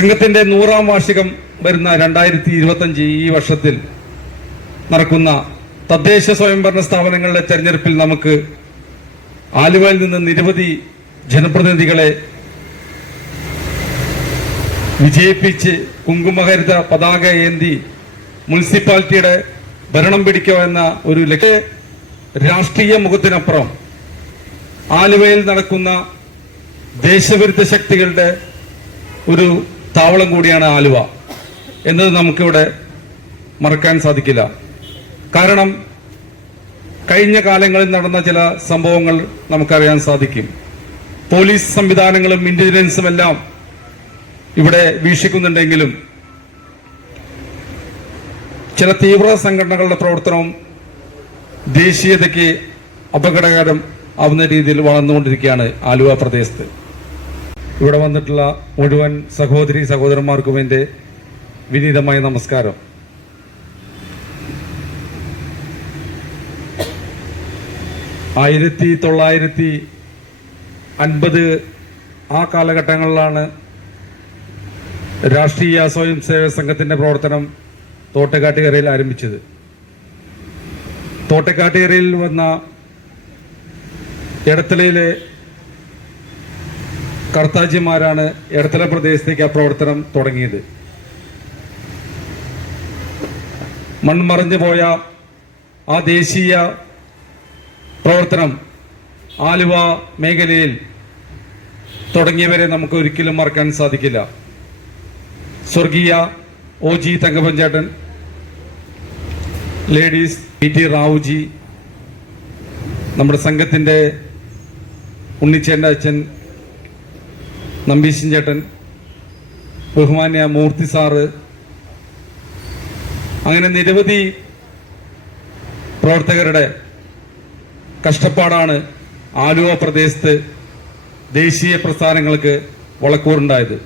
സംഘത്തിന്റെ നൂറാം വാർഷികം വരുന്ന രണ്ടായിരത്തി ഇരുപത്തഞ്ച് ഈ വർഷത്തിൽ നടക്കുന്ന തദ്ദേശ സ്വയംഭരണ സ്ഥാപനങ്ങളുടെ തെരഞ്ഞെടുപ്പിൽ നമുക്ക് ആലുവയിൽ നിന്ന് നിരവധി ജനപ്രതിനിധികളെ വിജയിപ്പിച്ച് കുങ്കുമഹരിത പതാക ഏന്തി മുനിസിപ്പാലിറ്റിയുടെ ഭരണം പിടിക്കുക എന്ന ഒരു ലക്ഷ്യ രാഷ്ട്രീയ മുഖത്തിനപ്പുറം ആലുവയിൽ നടക്കുന്ന ദേശവിരുദ്ധ ശക്തികളുടെ ഒരു താവളം കൂടിയാണ് ആലുവ എന്നത് നമുക്കിവിടെ മറക്കാൻ സാധിക്കില്ല. കാരണം കഴിഞ്ഞ കാലങ്ങളിൽ നടന്ന ചില സംഭവങ്ങൾ നമുക്കറിയാൻ സാധിക്കും. പോലീസ് സംവിധാനങ്ങളും ഇന്റലിജൻസും എല്ലാം ഇവിടെ വീക്ഷിക്കുന്നുണ്ടെങ്കിലും ചില തീവ്ര സംഘടനകളുടെ പ്രവർത്തനവും ദേശീയതയ്ക്ക് അപകടകരം ആവുന്ന രീതിയിൽ വളർന്നുകൊണ്ടിരിക്കുകയാണ് ആലുവ പ്രദേശത്ത്. ഇവിടെ വന്നിട്ടുള്ള മുഴുവൻ സഹോദരി സഹോദരന്മാർക്കും എന്റെ വിനീതമായ നമസ്കാരം. ആയിരത്തി തൊള്ളായിരത്തി അൻപത് ആ കാലഘട്ടങ്ങളിലാണ് രാഷ്ട്രീയ സ്വയം സേവക സംഘത്തിന്റെ പ്രവർത്തനം തോട്ടക്കാട്ടുകരയിൽ ആരംഭിച്ചത്. തോട്ടക്കാട്ടുകരയിൽ വന്ന എടത്തലയിലെ കർത്താജിമാരാണ് എടത്തല പ്രദേശത്തേക്ക് ആ പ്രവർത്തനം തുടങ്ങിയത്. മൺമറഞ്ഞു പോയ ആ ദേശീയ പ്രവർത്തനം ആലുവ മേഖലയിൽ തുടങ്ങിയവരെ നമുക്ക് ഒരിക്കലും മറക്കാൻ സാധിക്കില്ല. സ്വർഗീയ ഒ ജി തങ്കപ്പഞ്ചേട്ടൻ ലേഡീസ് പി ടി റാവുജി നമ്മുടെ സംഘത്തിന്റെ ഉണ്ണിച്ചേന്റെ അച്ഛൻ നമ്പീശൻ ചേട്ടൻ ബഹുമാന്യ മൂർത്തി സാറ് അങ്ങനെ നിരവധി പ്രവർത്തകരുടെ കഷ്ടപ്പാടാണ് ആലുവ പ്രദേശത്ത് ദേശീയ പ്രസ്ഥാനങ്ങൾക്ക് വളക്കൂറുണ്ടായത്.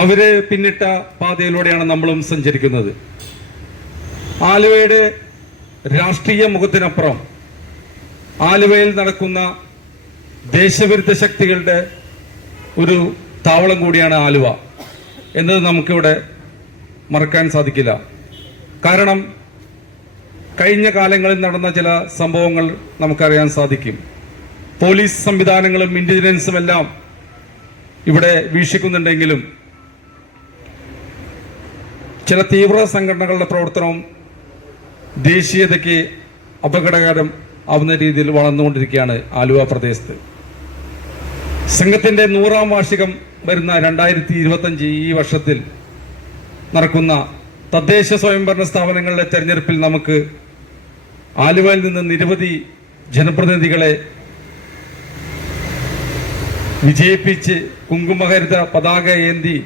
അവർ പിന്നിട്ട പാതയിലൂടെയാണ് നമ്മളും സഞ്ചരിക്കുന്നത്. ആലുവയുടെ രാഷ്ട്രീയ മുഖത്തിനപ്പുറം ആലുവയിൽ നടക്കുന്ന ദേശവിരുദ്ധ ശക്തികളുടെ ഒരു താവളം കൂടിയാണ് ആലുവ എന്നത് നമുക്കിവിടെ മറക്കാൻ സാധിക്കില്ല. കാരണം കഴിഞ്ഞ കാലങ്ങളിൽ നടന്ന ചില സംഭവങ്ങൾ നമുക്കറിയാൻ സാധിക്കും. പോലീസ് സംവിധാനങ്ങളും ഇന്റലിജൻസും എല്ലാം ഇവിടെ വീക്ഷിക്കുന്നുണ്ടെങ്കിലും ചില തീവ്ര സംഘടനകളുടെ പ്രവർത്തനവും ദേശീയതയ്ക്ക് അപകടകരം ആവുന്ന രീതിയിൽ വളർന്നുകൊണ്ടിരിക്കുകയാണ് ആലുവ പ്രദേശത്ത്. സംഘത്തിന്റെ നൂറാം വാർഷികം വരുന്ന രണ്ടായിരത്തി ഇരുപത്തഞ്ച് ഈ വർഷത്തിൽ നടക്കുന്ന തദ്ദേശ സ്വയംഭരണ സ്ഥാപനങ്ങളുടെ തെരഞ്ഞെടുപ്പിൽ നമുക്ക് ആലുവയിൽ നിന്ന് നിരവധി ജനപ്രതിനിധികളെ വിജയിപ്പിച്ച് കുങ്കുമഹരിത പതാക ഏന്തി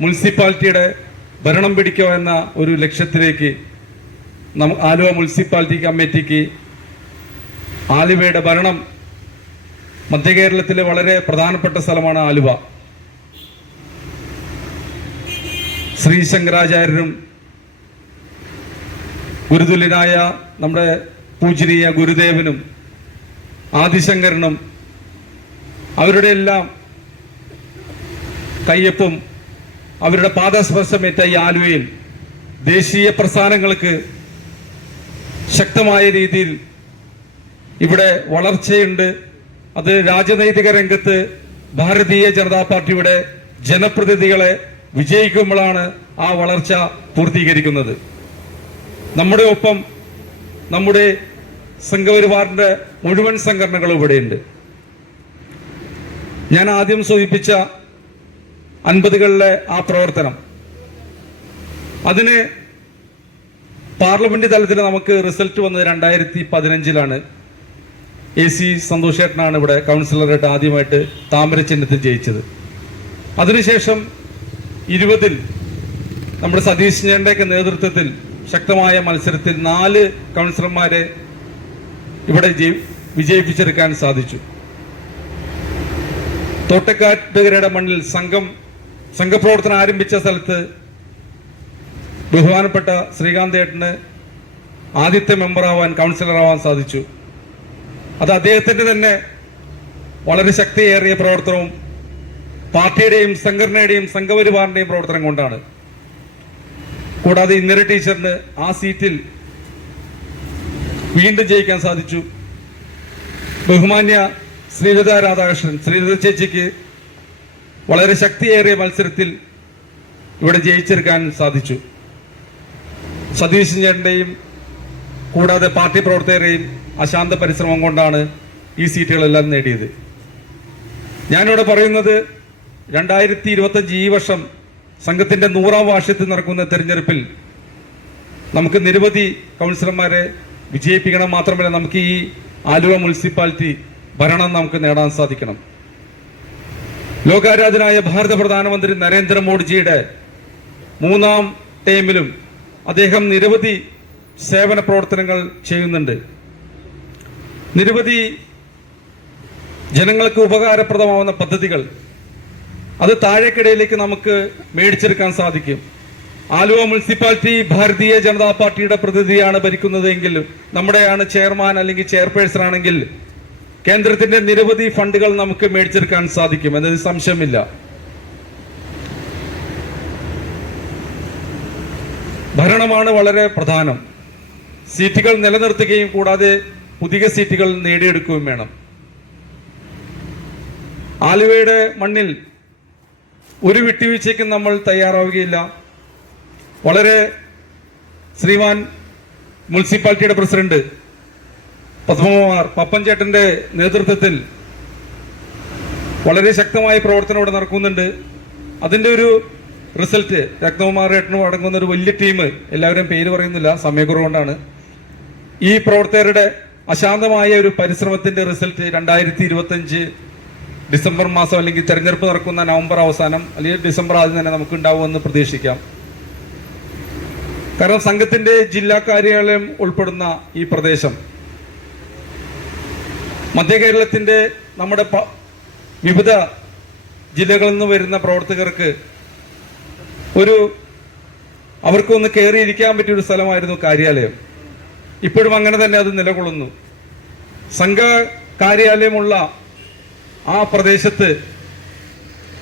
മുനിസിപ്പാലിറ്റിയുടെ ഭരണം പിടിക്കുക എന്ന ഒരു ലക്ഷ്യത്തിലേക്ക് ആലുവ മുനിസിപ്പാലിറ്റി കമ്മിറ്റിക്ക് ആലുവയുടെ ഭരണം മധ്യ കേരളത്തിലെ വളരെ പ്രധാനപ്പെട്ട സ്ഥലമാണ് ആലുവ. ശ്രീ ശങ്കരാചാര്യരും ഗുരുതുല്യനായ നമ്മുടെ പൂജനീയ ഗുരുദേവനും ആദിശങ്കരനും അവരുടെ എല്ലാം കയ്യൊപ്പും അവരുടെ പാദസ്പർശമേറ്റ ഈ ആലുവയിൽ ദേശീയ പ്രസ്ഥാനങ്ങൾക്ക് ശക്തമായ രീതിയിൽ ഇവിടെ വളർച്ചയുണ്ട്. അത് രാജനൈതിക രംഗത്ത് ഭാരതീയ ജനതാ പാർട്ടിയുടെ ജനപ്രതിനിധികളെ വിജയിക്കുമ്പോഴാണ് ആ വളർച്ച പൂർത്തീകരിക്കുന്നത്. നമ്മുടെ ഒപ്പം നമ്മുടെ സംഘപരിവാറിന്റെ മുഴുവൻ സംഘടനകളും ഇവിടെയുണ്ട്. ഞാൻ ആദ്യം സൂചിപ്പിച്ച അൻപതുകളിലെ ആ പ്രവർത്തനം. അതിന് പാർലമെന്റ് തലത്തിൽ നമുക്ക് റിസൾട്ട് വന്നത് രണ്ടായിരത്തി പതിനഞ്ചിലാണ്. എ സി സന്തോഷേട്ടനാണ് ഇവിടെ കൗൺസിലറായിട്ട് ആദ്യമായിട്ട് താമര ചിഹ്നത്തിൽ ജയിച്ചത്. അതിനുശേഷം ഇരുപതിൽ നമ്മുടെ സതീഷ് ചേട്ടന്റെയൊക്കെ നേതൃത്വത്തിൽ ശക്തമായ മത്സരത്തിൽ നാല് കൗൺസിലർമാരെ ഇവിടെ വിജയിപ്പിച്ചെടുക്കാൻ സാധിച്ചു. തോട്ടക്കാട്ടുകരയുടെ മണ്ണിൽ സംഘം സംഘപ്രവർത്തനം ആരംഭിച്ച സ്ഥലത്ത് ബഹുമാനപ്പെട്ട ശ്രീകാന്ത് ഏട്ടന് ആദ്യത്തെ മെമ്പറാവാൻ കൗൺസിലറാവാൻ സാധിച്ചു. അത് അദ്ദേഹത്തിന്റെ തന്നെ വളരെ ശക്തിയേറിയ പ്രവർത്തനവും പാർട്ടിയുടെയും സംഘടനയുടെയും സംഘപരിവാറിന്റെയും പ്രവർത്തനം കൊണ്ടാണ്. കൂടാതെ ഇന്ദിര ടീച്ചറിന് ആ സീറ്റിൽ വീണ്ടും ജയിക്കാൻ സാധിച്ചു. ബഹുമാന്യ ശ്രീലത രാധാകൃഷ്ണൻ ശ്രീലത ചേച്ചിക്ക് വളരെ ശക്തിയേറിയ മത്സരത്തിൽ ഇവിടെ ജയിച്ചെടുക്കാൻ സാധിച്ചു. സതീശൻ ചേട്ടന്റെയും കൂടാതെ പാർട്ടി പ്രവർത്തകരെയും അശാന്ത പരിശ്രമം കൊണ്ടാണ് ഈ സീറ്റുകളെല്ലാം നേടിയത്. ഞാനിവിടെ പറയുന്നത് രണ്ടായിരത്തി ഇരുപത്തഞ്ച് ഈ വർഷം സംഘത്തിന്റെ നൂറാം വാർഷികത്തിൽ നടക്കുന്ന തെരഞ്ഞെടുപ്പിൽ നമുക്ക് നിരവധി കൗൺസിലർമാരെ വിജയിപ്പിക്കണം മാത്രമല്ല നമുക്ക് ഈ ആലുവ മുനിസിപ്പാലിറ്റി ഭരണം നമുക്ക് നേടാൻ സാധിക്കണം. ലോകാരാധനായ ഭാരത പ്രധാനമന്ത്രി നരേന്ദ്രമോദിജിയുടെ മൂന്നാം ടൈമിലും അദ്ദേഹം നിരവധി സേവന പ്രവർത്തനങ്ങൾ ചെയ്യുന്നുണ്ട്. നിരവധി ജനങ്ങൾക്ക് ഉപകാരപ്രദമാവുന്ന പദ്ധതികൾ അത് താഴേക്കിടയിലേക്ക് നമുക്ക് മേടിച്ചെടുക്കാൻ സാധിക്കും. ആലുവ മുനിസിപ്പാലിറ്റി ഭാരതീയ ജനതാ പാർട്ടിയുടെ പ്രതിനിധിയാണ് ഭരിക്കുന്നതെങ്കിൽ നമ്മുടെയാണ് ചെയർമാൻ അല്ലെങ്കിൽ ചെയർപേഴ്സൺ ആണെങ്കിൽ കേന്ദ്രത്തിന്റെ നിരവധി ഫണ്ടുകൾ നമുക്ക് മേടിച്ചെടുക്കാൻ സാധിക്കും എന്നതിൽ സംശയമില്ല. ഭരണമാണ് വളരെ പ്രധാനം. സീറ്റുകൾ നിലനിർത്തുകയും കൂടാതെ പുതിയ സീറ്റുകൾ നേടിയെടുക്കുകയും വേണം. ആലുവയുടെ മണ്ണിൽ ഒരു വിട്ടുവീഴ്ചയ്ക്കും നമ്മൾ തയ്യാറാവുകയില്ല. വളരെ ശ്രീമാൻ മുനിസിപ്പാലിറ്റിയുടെ പ്രസിഡന്റ് പത്മകുമാർ പപ്പൻചേട്ടന്റെ നേതൃത്വത്തിൽ വളരെ ശക്തമായ പ്രവർത്തനം ഇവിടെ നടക്കുന്നുണ്ട്. അതിന്റെ ഒരു റിസൾട്ട് രക്തകുമാർ ഏട്ടനും അടങ്ങുന്ന ഒരു വലിയ ടീം എല്ലാവരും പേര് പറയുന്നില്ല സമയക്കുറവുകൊണ്ടാണ്. ഈ പ്രവർത്തകരുടെ അശാന്തമായ ഒരു പരിശ്രമത്തിന്റെ റിസൾട്ട് രണ്ടായിരത്തി ഇരുപത്തി അഞ്ച് ഡിസംബർ മാസം അല്ലെങ്കിൽ തെരഞ്ഞെടുപ്പ് നടക്കുന്ന നവംബർ അവസാനം അല്ലെങ്കിൽ ഡിസംബർ ആദ്യം തന്നെ നമുക്ക് ഉണ്ടാവുമെന്ന് പ്രതീക്ഷിക്കാം. കാരണം സംഘത്തിന്റെ ജില്ലാ കാര്യാലയം ഉൾപ്പെടുന്ന ഈ പ്രദേശം മധ്യ കേരളത്തിന്റെ നമ്മുടെ വിവിധ ജില്ലകളിൽ നിന്ന് വരുന്ന പ്രവർത്തകർക്ക് ഒരു അവർക്കൊന്ന് കയറിയിരിക്കാൻ പറ്റിയ ഒരു സ്ഥലമായിരുന്നു കാര്യാലയം. ഇപ്പോഴും അങ്ങനെ തന്നെ അത് നിലകൊള്ളുന്നു. സംഘ കാര്യാലയമുള്ള ആ പ്രദേശത്ത്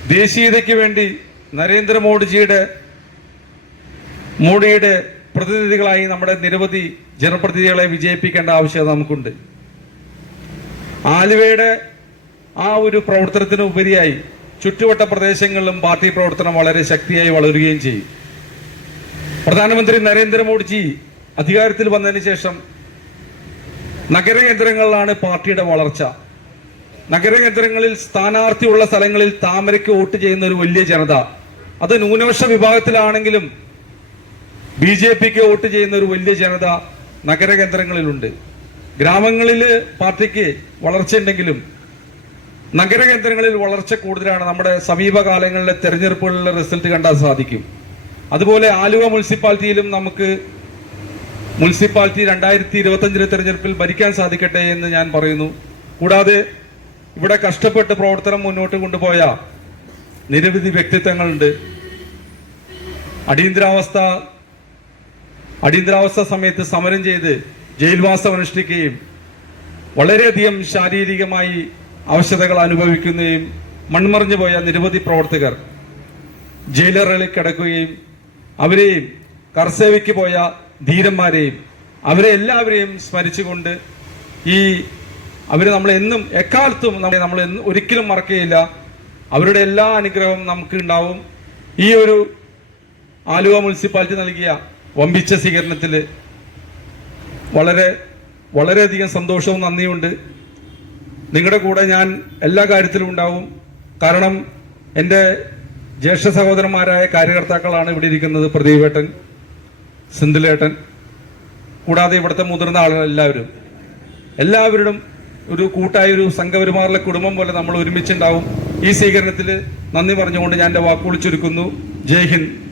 ദേശീയതയ്ക്ക് വേണ്ടി നരേന്ദ്രമോദിജിയുടെ മോഡിയുടെ പ്രതിനിധികളായി നമ്മുടെ നിരവധി ജനപ്രതിനിധികളെ വിജയിപ്പിക്കേണ്ട ആവശ്യകത നമുക്കുണ്ട്. ആലുവയുടെ ആ ഒരു പ്രവർത്തനത്തിന് ഉപരിയായി ചുറ്റുവട്ട പ്രദേശങ്ങളിലും പാർട്ടി പ്രവർത്തനം വളരെ ശക്തിയായി വളരുകയും ചെയ്യും. പ്രധാനമന്ത്രി നരേന്ദ്രമോദിജി അധികാരത്തിൽ വന്നതിന് ശേഷം നഗരകേന്ദ്രങ്ങളിലാണ് പാർട്ടിയുടെ വളർച്ച. നഗരകേന്ദ്രങ്ങളിൽ സ്ഥാനാർത്ഥിയുള്ള സ്ഥലങ്ങളിൽ താമരയ്ക്ക് വോട്ട് ചെയ്യുന്ന ഒരു വലിയ ജനത. അത് ന്യൂനപക്ഷ വിഭാഗത്തിലാണെങ്കിലും ബി ജെ പിക്ക് വോട്ട് ചെയ്യുന്ന ഒരു വലിയ ജനത നഗരകേന്ദ്രങ്ങളിലുണ്ട്. ഗ്രാമങ്ങളിൽ പാർട്ടിക്ക് വളർച്ചയുണ്ടെങ്കിലും നഗരകേന്ദ്രങ്ങളിൽ വളർച്ച കൂടുതലാണ്. നമ്മുടെ സമീപകാലങ്ങളിലെ തെരഞ്ഞെടുപ്പുകളിലെ റിസൾട്ട് കണ്ടാൽ സാധിക്കും. അതുപോലെ ആലുവ മുനിസിപ്പാലിറ്റിയിലും നമുക്ക് മുനിസിപ്പാലിറ്റി രണ്ടായിരത്തി ഇരുപത്തഞ്ചിലെ തെരഞ്ഞെടുപ്പിൽ ഭരിക്കാൻ സാധിക്കട്ടെ എന്ന് ഞാൻ പറയുന്നു. കൂടാതെ ഇവിടെ കഷ്ടപ്പെട്ട് പ്രവർത്തനം മുന്നോട്ട് കൊണ്ടുപോയ നിരവധി വ്യക്തിത്വങ്ങളുണ്ട്. അടിയന്തരാവസ്ഥ അടിയന്തരാവസ്ഥ സമയത്ത് സമരം ചെയ്ത് ജയിൽവാസം അനുഷ്ഠിക്കുകയും വളരെയധികം ശാരീരികമായി അവശതകൾ അനുഭവിക്കുകയും മൺമറിഞ്ഞു പോയ നിരവധി പ്രവർത്തകർ ജയിലറുകളിൽ കിടക്കുകയും അവരെയും കർസേവയ്ക്ക് പോയ ധീരന്മാരെയും അവരെ എല്ലാവരെയും സ്മരിച്ചുകൊണ്ട് ഈ അവർ നമ്മൾ എന്നും എക്കാലത്തും നമ്മളെ നമ്മൾ ഒരിക്കലും മറക്കുകയില്ല. അവരുടെ എല്ലാ അനുഗ്രഹവും നമുക്ക് ഉണ്ടാവും ഈ ഒരു ആലുവ മുനിസിപ്പാലിറ്റി നൽകിയ വമ്പിച്ച സ്വീകരണത്തിൽ വളരെ വളരെയധികം സന്തോഷവും നന്ദിയുണ്ട് നിങ്ങളുടെ കൂടെ ഞാൻ എല്ലാ കാര്യത്തിലും ഉണ്ടാവും. കാരണം എന്റെ ജ്യേഷ്ഠ സഹോദരന്മാരായ കാര്യകർത്താക്കളാണ് ഇവിടെ ഇരിക്കുന്നത് പ്രദീപേട്ടൻ. സിന്ധിലേട്ടൻ കൂടാതെ ഇവിടുത്തെ മുതിർന്ന ആളുകൾ എല്ലാവരും. എല്ലാവരും ഒരു കൂട്ടായ ഒരു സംഘപരിമാറിലെ കുടുംബം പോലെ നമ്മൾ ഒരുമിച്ചുണ്ടാവും. ഈ സ്വീകരണത്തിൽ നന്ദി പറഞ്ഞുകൊണ്ട് ഞാൻ എന്റെ വാക്കുകൾ ചുരുക്കുന്നു. ജയ് ഹിന്ദ്.